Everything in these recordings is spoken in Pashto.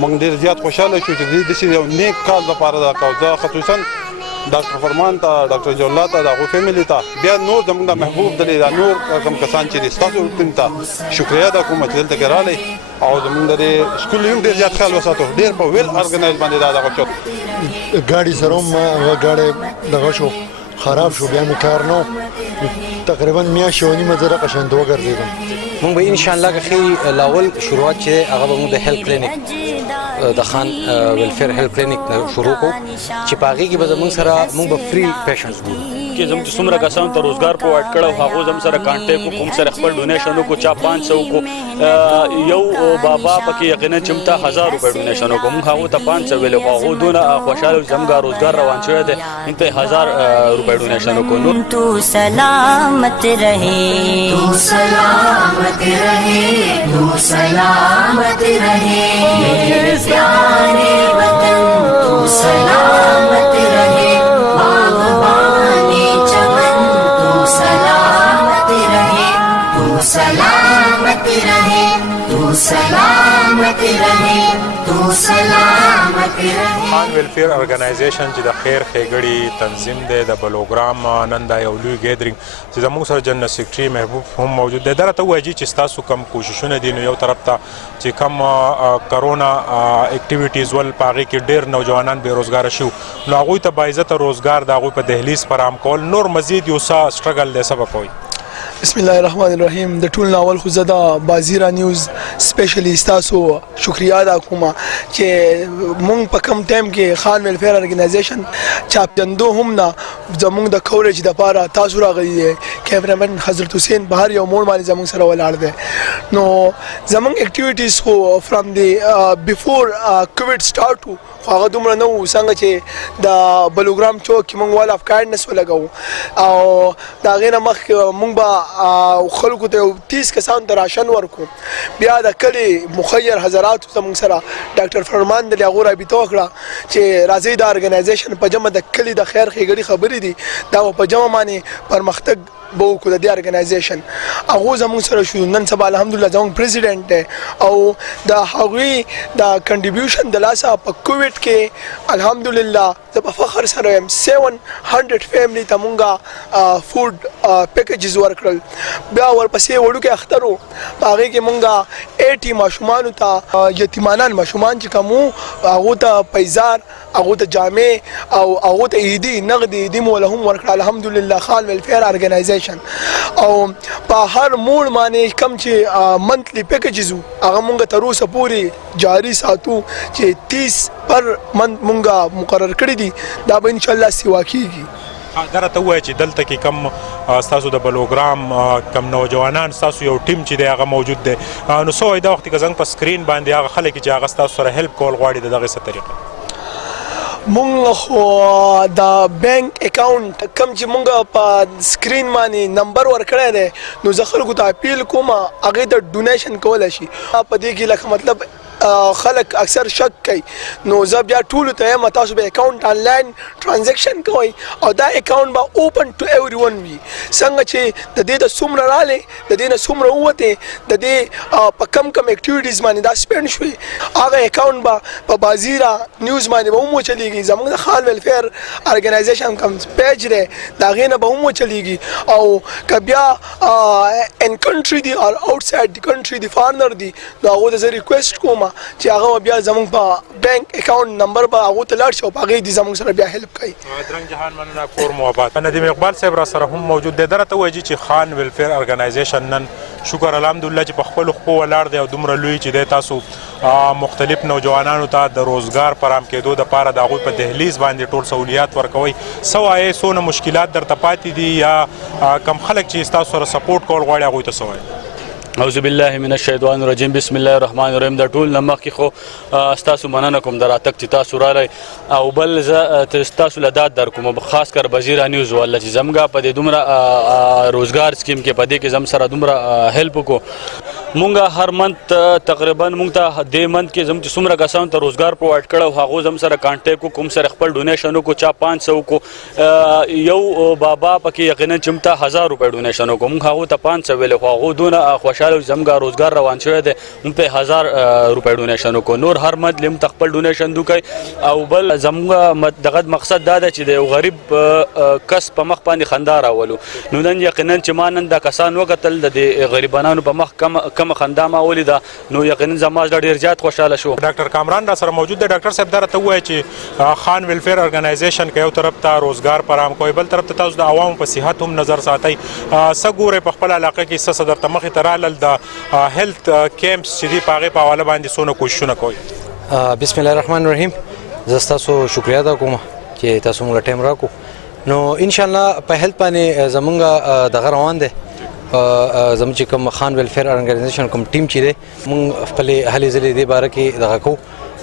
موږ ډېر زیات خوشحاله شو چې داسې یو نیک کار لپاره دا کوو. زه خصوصا ډاکټر فرمان ته، ډاکټر جولا ته، د هغوی فیملي ته، بیا نور زموږ د محبوب ډلې دا نور کوم کسان چې دي ستاسو ټیم ته شکریه ده کوم چې دلته کې راغلی او زموږ د سکول هم ډېر زیات خیال وساتو. ډېر په ویل ارګنایز باندې دا دغه شو. ګاډي سره هم هغه ګاډی دغه شو خراب شو، بیا مې کار نه تقریبا میاشت یو نیمه زه دغه شانته وګرځېدم. مونږ به انشاءالله که ښې لاول شروعات چې هغه به مونږ د هیلث کلینیک د خان ویلفیر هیلث کلینیک نه شروع کړو چې په هغې کې به زموږ سره مونږ به فری پیشنټس ګورو. چې زموږ چې څومره کسانو ته روزګار پرووایډ کړی هغو زموږ سره کانټیکټ وکړو، موږ سره خپل ډونیشن وکړو، چا 500 وکړو، یو بابا پکې یقینا چې موږ ته 1000 روپۍ ډونیشن وکړو، موږ هغو ته 500 ویلو خو هغو دونه خوشحاله زموږ روزګار روان شوی دی، موږ ته 1000 روپۍ ډونیشن وکړو. تو سلامت رہے، تو سلامت رہے، تو سلامت رہے میرے پیارے وطن، تو سلامت رہے باغبانی چمن، تو سلامت رہے، تو سلامت رہے، تو سلامت رہے، تو سلامت رہے. خان ویلفیر ارګنایزیشن چې د خیر ښېګړې تنظیم دی د بلوګرام نن دا یو لوی ګیدرینګ چې زموږ سره جنرال سیکرټري محبوب هم موجود دی. دا راته ووایي چې ستاسو کم کوششونه دي، نو یو طرف ته چې کم کرونا اکټیویټیز ول په هغې کې ډېر نوجوانان بېروزګاره شوي، نو هغوی ته باعزته روزګار د هغوی په دهلیز فراهم کول نور مزید یو څه سټرګل دی. څه به کوئ؟ بسم الله الرحمن الرحیم. د ټول ناول خو زه د بازیرا نیوز سپیشلی ستاسو شکریه ادا کوم چې مونږ په کم ټایم کې خان ویلفیر ارګنایزیشن چاپندو هم نه زمونږ د کوریج د پاره تاسو راغلی دی. کیمرامن حضرت حسین بهر یو موړ باندې زمونږ سره ولاړ دی. نو زمونږ اکټیویټیز خو فرام دی بیفور کووډ سٹارټ خو هغه دومره نه و څنګه چې د بلوګرام چوک کې مونږ وال اف کایندنس ولګو او د هغې نه مخکې مونږ به خلکو ته 30 کسانو ته راشن ورکو. بیا د کلي مخیر حضراتو زموږ سره ډاکټر فرمان د هغو رابطه وکړه چې راځئ د ارګنایزیشن په جمع د کلي د خیر ښېګړې خبرې دي دا په جمع باندې پرمختګ به وکړو د دې ارګنایزیشن. هغو زموږ سره شو. نن سبا الحمدلله زموږ پریزیډنټ دی او د هغوی د کنټریبیوشن د لاسه په کووډ کې الحمدلله زه په فخر سره یم 700 فیملی ته مونږه فوډ پیکیجز ورکړل. بیا ورپسې وړوکی اختر و په هغې کې مونږه 80 ماشومانو ته یتیمانان ماشومان چې کوم وو هغو ته پیزار، هغو ته جامې او هغو ته عیدي نغدي عیدي مو له هم ورکړه الحمدلله خان ویلفیر ارګنایزیشن. او په هر موړ باندې کم چې منتلی پیکیجز وو هغه مونږ تر اوسه پورې جاري ساتو چې 30 پر منت مونږه مقرر کړي دي. دا به انشاءالله سیوا کیږي. دا راته ووایه چې دلته کې کم ستاسو د بلوګرام کم نوجوانان ستاسو یو ټیم چې دی هغه موجود دی، نو څه وایي دا وخت کې زموږ په سکرین باندې هغه خلک چې هغه ستاسو سره هیلپ کول غواړي د دغې څه طریقه؟ مونږ خو د بینک اکاونټ کم چې مونږ په سکرین باندې نمبر ورکړی دی نو زه خلکو ته اپیل کوم هغې ته ډونیشن کولی شي. په دې کې لکه مطلب خلک اکثر شک کوي نو زه بیا ټولو ته یم تاسو به اکاونټ آنلاین ټرانزیکشن کوئ او دا اکاونټ به اوپن ټو ایوری ون وي. څنګه چې د دې د څومره رالی د دې نه څومره ووتې د دې په کم کم اکټیویټیز باندې دا سپینډ شوي هغه اکاونټ به په بازیرا نیوز باندې به هم وچلیږي. زموږ د خان ویلفیر ارګنایزیشن کوم پیج دی د هغې نه به هم وچلیږي او که بیا ان کنټري دي او آوټ سایډ د کنټري دي فارنر دي نو هغو ته زه ریکویسټ کوم چې هغه بیا زموږ په بینک اکاونټ نمبر به هغو ته لاړ شي او په هغې دې زموږ سره بیا هیلپ کوي. درنګ جهان مننه کور مو آباد. ندیم اقبال صاحب را سره هم موجود دی. دا راته ووایي چې خان ویلفیر ارګنایزیشن نن شکر الحمدلله چې په خپلو خپو ولاړ دی او دومره لوی چې دی تاسو مختلف نوجوانانو ته د روزګار فراهم کېدو دپاره د هغوی په دهلیز باندې ټول سهولیات ورکوئ. څه وایې څونه مشکلات درته پاتې دي یا کم خلک چې ستاسو سره سپورټ کول غواړي هغوی ته څه وایې؟ اعوذ بالله من الشیطان الرجیم. بسم الله الرحمن الرحیم. د ټول نه مخکې خو ستاسو مننه کوم د راتګ چې تاسو رالی او بل زه ستاسو له داد در کوم خاص کر بزیرا نیوز والا چې زموږ په دې دومره روزګار سکیم کې په دې کې زم سره دومره هیلپ وکړو مونږه هر منت تقریبا مونږ ته د منت کې زموږ څومره کسان ته روزګار پرووایډ کړو هغه زم سره کانټیکټ کوم سره خپل ډونیشن کو چا 500 کو یو بابا پکې یقینا چمتا 1000 روپے ډونیشن کو مونږ هغه ته 500 ویل خو هغه دونه خوشاله زمګه روزګار روان شوی دی مونږ په 1000 روپے ډونیشن کو نور هر منت لم خپل ډونیشن دوکای او بل زمګه دغه مقصد دا دی چې د غریب کس په مخ باندې خندا راولو نو نن یقینا چې مانن د کسان وکتل د غریبانو په مخ کم خندا ما ولیدا نو یقینا زماج ډیر زیات خوشاله شو. ډاکټر کامران را سره موجود دی. ډاکټر صاحب دا راته وایي چې خان ویلفیر ارګنایزیشن کې یو طرف ته روزګار پرام کوي بل طرف ته تاسو د عوامو په صحت هم نظر ساتئ څه ګورئ په خپل علاقه کې څه صدر ته مخې ته رالل د هیلث کیمپس چې دي په هغې په حواله باندې څونه کوششونه کوئ؟ بسم الله الرحمن الرحیم. زه ستاسو شکریا ادا کوم چې تاسو موږ ټایم راکړو نو ان شاء الله په هیلث باندې زمونږ دغه روان دی زموږ چې کوم خان ویلفیر ارګنایزیشن کوم ټیم چې دی مونږ خپل هلې ځلې دې باره کې دغه کوو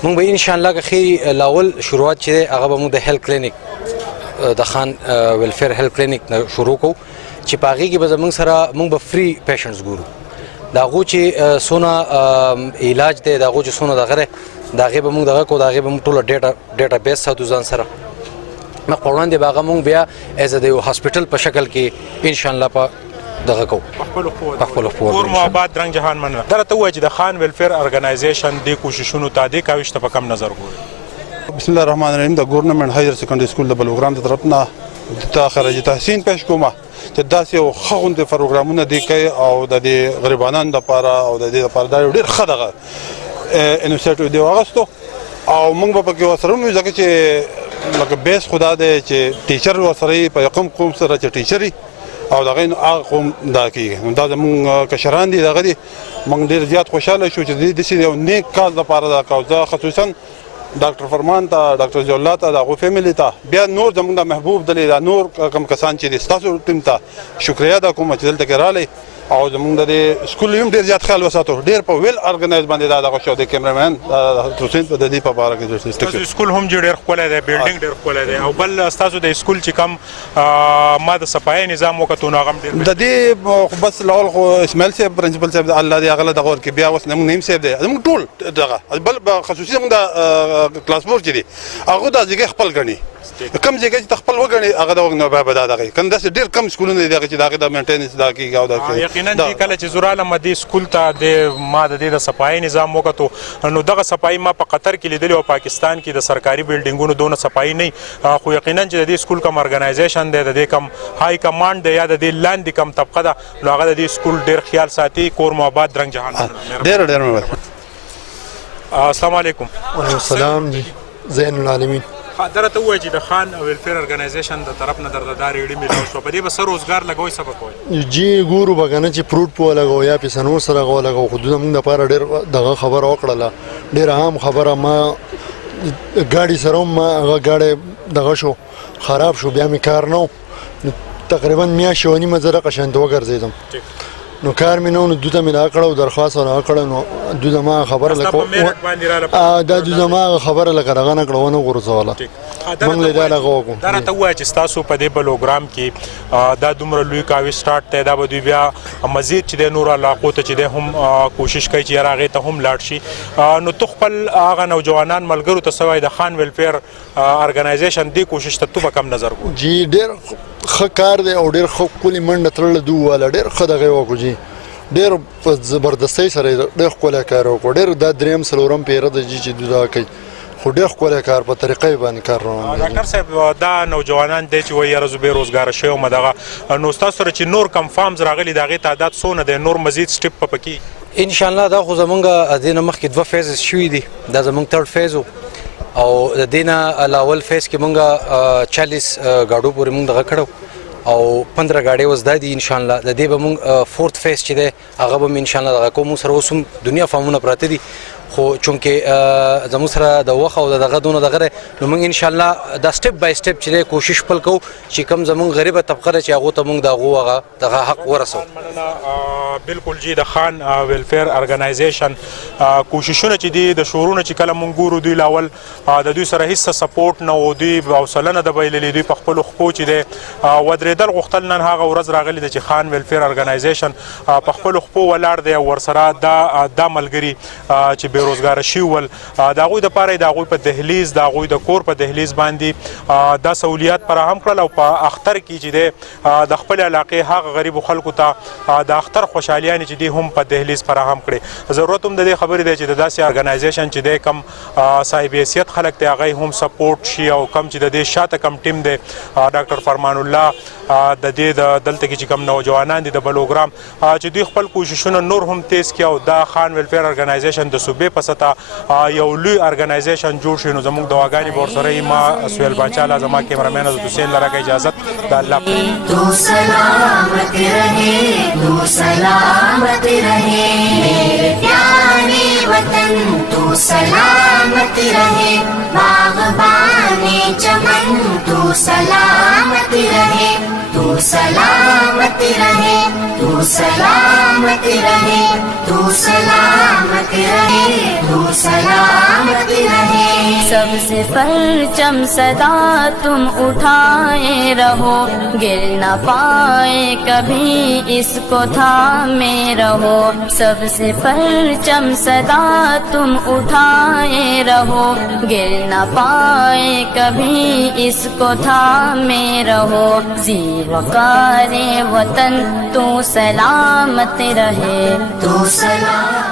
مونږ به ان شاء الله که خیر لاول شروعات چې دی هغه به مونږ د هیلث کلینیک د خان ویلفیر هیلث کلینیک نه شروع کوو چې په هغې کې به زموږ سره مونږ به فری پیشنټس ګورو د هغو چې څونه علاج دی د هغو چې څونه دغه دی د هغې به مونږ دغه کوو د هغې به مونږ ټوله ډیټا بیس ساتو ځان سره مخ په وړاندې به هغه مونږ بیا ایز د یو هاسپټل په شکل کې ان شاء الله په دغه کوو په خپلو کور مو آباد رنګ جهان مننه. دا راته ووایه چې د خان ویلفیر ارګنایزیشن دې کوششونو ته دې کاوش ته په کم نظر ګوري؟ بسم الله الرحمن الرحیم. د ګورنمنت هایر سیکنډري سکول د بلوګرام د طرف نه د خراج تحسین پیش کومه چې داسې یو ښه غوندې پروګرامونه دی کوي او د دې غریبانو دپاره او د دې دپاره دا یو ډېر ښه دغه انیشیټیو دی واخیستو او موږ به پکې ورسره ومو ځکه چې لکه بیس خو دا دی چې ټیچر ورسره یي په کوم قوم سره چې ټیچر وي او دغه هغه قوم دا کېږي دا زموږ کشران دي دغه دي موږ ډېر زیات خوشحاله شو چې داسې یو نیک کار دپاره دا کوو. زه خصوصا ډاکټر فرمان ته ډاکټر جولا ته د هغو فیملي ته بیا نور زموږ د محبوب دلې دا نور کوم کسان چې دي ستاسو ټیم ته شکریا ادا کوم چې دلته کې رالی او زموږ د دې سکول هم ډېر زیات خیال وساتو ډېر په ویل ارګنایز باندې دا دغه شو د کیمرامین حسین په د دې په باره کې ستاسو سکول هم ډېر ښکلی دی بلډینګ ډېر ښکلی دی او بل ستاسو د سکول چې کوم ما د صفایي نظام وکتو نو هغه هم ډېر د دې بس لاول خو اسماعیل صاحب پرنسپل صاحب الله دې هغه له دغه ورکړي بیا اوس زموږ نیم صاحب دی زموږ ټول دغه بل خصوصي زموږ د کلاس فور چې دي هغه دا ځای خپل ګڼي کم ځای چې خپل وګڼي هغه د وخت نه به دا دغه کنه داسې ډېر کم سکولونه دي دغه چې دغه د مینټیننس دا کېږي او دا یقینا چې کله چې زوراله مدي سکول ته د ما د دې د صفایي نظام وکتو نو دغه صفایي ما په قطر کې لیدلی او پاکستان کې د سرکاري بلډینګونو دونه صفایي نه خو یقینا چې د دې سکول کوم ارګنایزیشن دی د دې کوم های کمانډ دی یا د دې لاندې کوم طبقه ده نو هغه د دې سکول ډېر خیال ساتي کور مو آباد رنګ جهان ډېر ډېر السلام علیکم. وعلیکم السلام جی زین العالمین. دا راته ووایه چې د خان ویلفیر ارګنایزیشن د طرف نه درته دا ریډي میلاو شوه په دې به څه روزګار لګوئ څه به کوئ؟ جی ګورو به که نه چې فروټ په ولګو یا پیسنور سره ولګو خو دوی زموږ دپاره ډېر دغه خبره وکړله ډېره عام خبره ما ګاډي سره هم ما هغه ګاډی دغه شو خراب شو بیا مې کار نه و تقریبا میاشت یوه نیمه زه دغه شانتې وګرځېدم نو کار مې نه و نو دوی ته مې دا کړه درخواست ورهغه کړی نو دوی زما خبره دا دوی زما خبره لکه دغه نه کړه ونه غورځوله موږ له دا دغه وکړو. دا راته ووایه چې ستاسو په دې بلوګرام کې دا دومره لوی کاوي سټارټ دی دا به دوی بیا مزید چې دی نورو علاقو ته چې دی هم کوشش کوي چې یاره هغې ته هم لاړ شي نو تو خپل هغه نوجوانان ملګرو ته څه وایي د خان ویلفیر ارګنایزیشن دې کوشش ته تو به کم نظر ګورې؟ جی ډېر ښه کار دی او ډېر ښه ښکلې منډه تړله دوی وواله ډېر ښه دغه یې وکړو جي ډېر په زبردستۍ سره یې ډېر ښکلی کار وکړو ډېر دا درېیم څلورم پیره ده جي چې دوی دغه کوي خو ډېر ښکلی کار په طریقه یې باندې کار روان دی. ډاکټر صاحب دا نوجوانان دی چې وایي یاره زه بېروزګاره شوی وم دغه نو ستاسو سره چې نور کم فارمز راغلي د هغې تعداد څونه دی نور مزید سټپ په پکې ان شاء الله دا خو زمونږ دې نه مخکې 2 فیزز شوي دي دا زمونږ 3rd فیز و او د دې نه لاول فیز کې مونږ 40 ګاډو پورې مونږ دغه کړو او 15 ګاډۍ اوس دا دي ان شاء الله د دې به مونږ 4th فیز چې دی هغه به ان شاء الله دغه کوو مونږ سره اوس هم دنیا فارمونه پراته دي خو چونکې زموږ سره د وخت او دغه دونه دغه دی نو موږ انشاءالله دا سټپ بای سټپ چې دی کوشش خپل کوو چې کوم زموږ غریبه طبقه ده چې هغو ته موږ د هغو هغه حق ورسوو. بالکل جی د خان ویلفیر ارګنایزیشن کوششونه چې دي د شورونه چې کله مونږ ګورو دوی لاول د دوی سره هیڅ سپورټ نه و دوی حوصله نه د بایللې دوی په خپلو خپو چې دی ودرېدل غوښتل نن هغه ورځ راغلې ده چې خان ویلفیر ارګنایزیشن په خپلو خپو ولاړ دی او ورسره دا ملګري چې بېروزګاره شوي ول د هغوی دپاره یې د هغوی په دهلیز د هغوی د کور په دهلیز باندې دا سهولیات فراهم کړل او په اختر کې چې دی د خپل علاقې هغه غریبو خلکو ته د اختر خوشحالیانې چې دي هم په دهلیز فراهم کړي ضرورت هم د دې خبرې دی چې د داسې ارګنایزیشن چې دی کم صاحب حیثیت خلک دی هغه هم سپورټ شي او کم چې د دې شاته کم ټیم دی ډاکټر فرمان الله د دې دلته کې چې کم نوجوانان دي د بلوګرام چې دوی خپل کوششونه نور هم تیز کړي او دا خان ویلفیر ارګنایزیشن د صوبې په سطح یو لوی ارګنایزیشن جوړ شي نو زموږ دعاګانې به ورسره وي ما سهیل باچا لا زما کیمرامین عزت حسین لره اجازت د الله تو سلامت رہے تو سلامت رہے میرے پیارے وطن تو سلامت رہے باغبان چمن تو سلامت رہے تو سلامت رہے تو سلامت رہے تو سلامت رہے تو سلامت رہے سب سے پرچم صدا تم اٹھائے رہو گر نہ پائے کبھی اس کو تھامے رہو سب سے پرچم صدا تم اٹھائے رہو گر نہ پائے کبھی اس کو تھامے رہو وقار وطن تو سلامت رہے تو سلام